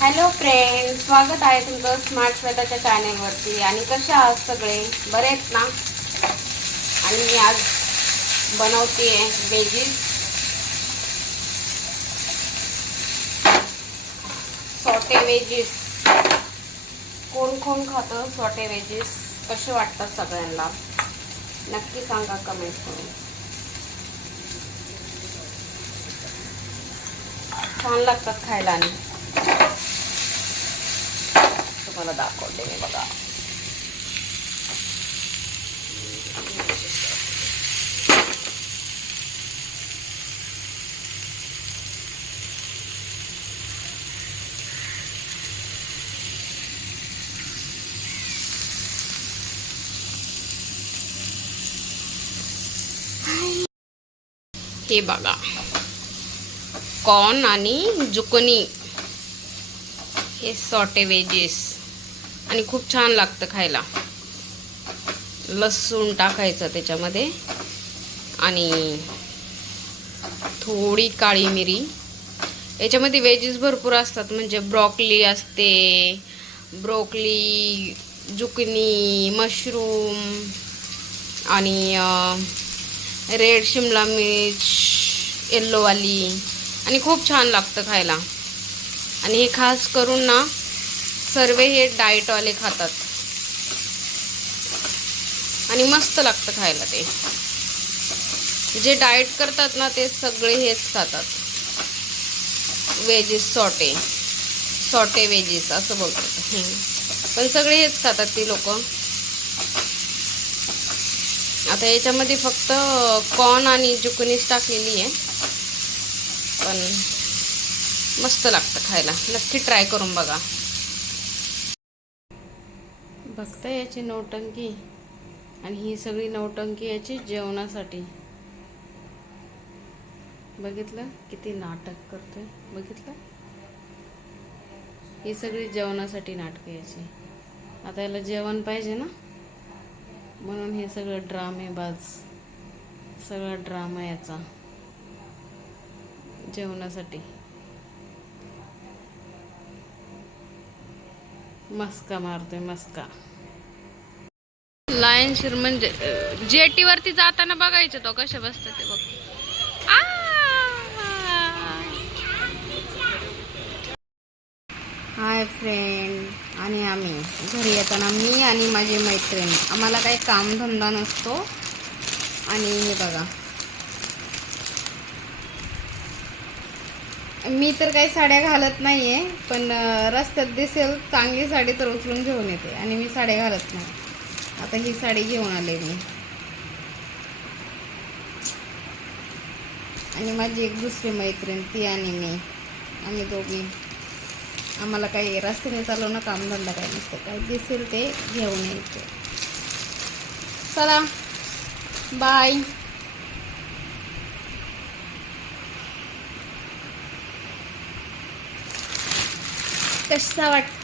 Hello friend स्वागत आहे तुमचं स्मार्ट श्वेताच्या चॅनेलवरती आणि कसे आहात सगळे? बरे आहेत ना? आणि मी आज बनवते वेजीज सॉटे वेजीस कोण कोण खातं सॉटे वेजीस कसे वाटतात सगळ्यांना? नक्की सांगा कमेंट करून. छान लागतात खायला आणि. तुम्हाला दाखवते मी बघा हे बघा. कॉर्न आणि जुकनी. हे सॉटे वेजेस. आणि खूप छान लागतं खायला. लसूण टाकायचं त्याच्यामध्ये. आणि थोडी काळी मिरी. याच्यामध्ये वेजेस भरपूर असतात म्हणजे ब्रॉकली असते ब्रोकली जुकनी मशरूम आणि रेड शिमला मिर्च येल्लोवाली आणि खूप छान लागतं खायला. आणि हे खास करून ना सर्व हे डाएटवाले खातात. आणि मस्त लागतं खायला ते. जे डाएट करतात ना ते सगळे हेच खातात. Wedges sauté. सॉटे वेजेस असं बोलतात. पण सगळे हेच खातात ती लोक. आता याच्यामध्ये फक्त कॉर्न आणि जुकनीच टाकलेली आहे. पण मस्त लागतं खायला. नक्की ट्राय करून बघा. बघता याची नौटंकी आणि ही सगळी नौटंकी याची जेवणासाठी. बघितलं? किती नाटक करतोय. बघितलं? ही सगळी जेवणासाठी नाटकं याची. आता याला जेवण पाहिजे ना? म्हणून हे सगळं ड्रामेबाज सगळा ड्रामा याचा. जेवणासाठी. मस्का मारतोय मस्का. लायन शिर म्हणजे जेटी वरती जाताना बघायचं तो कसे बसतात ते बघ. हाय फ्रेंड आणि आम्ही. घरी येताना मी आणि माझी मैत्रीण. आम्हाला काही कामधंदा नसतो. आणि हे बघा. मी तर काही साड्या घालत नाही आहे पण रस्त्यात दिसेल चांगली साडी तर उचलून घेऊन येते आणि मी साड्या घालत नाही. आता ही साडी घेऊन आले मी. आणि माझी एक दुसरी मैत्रीण ती आणि मी. आम्ही दोघी. आम्हाला काही रस्त्याने चालवणं कामधंदा काही नसतं. काय दिसेल ते घेऊन यायचं. चला. बाय. कसा वाटतो?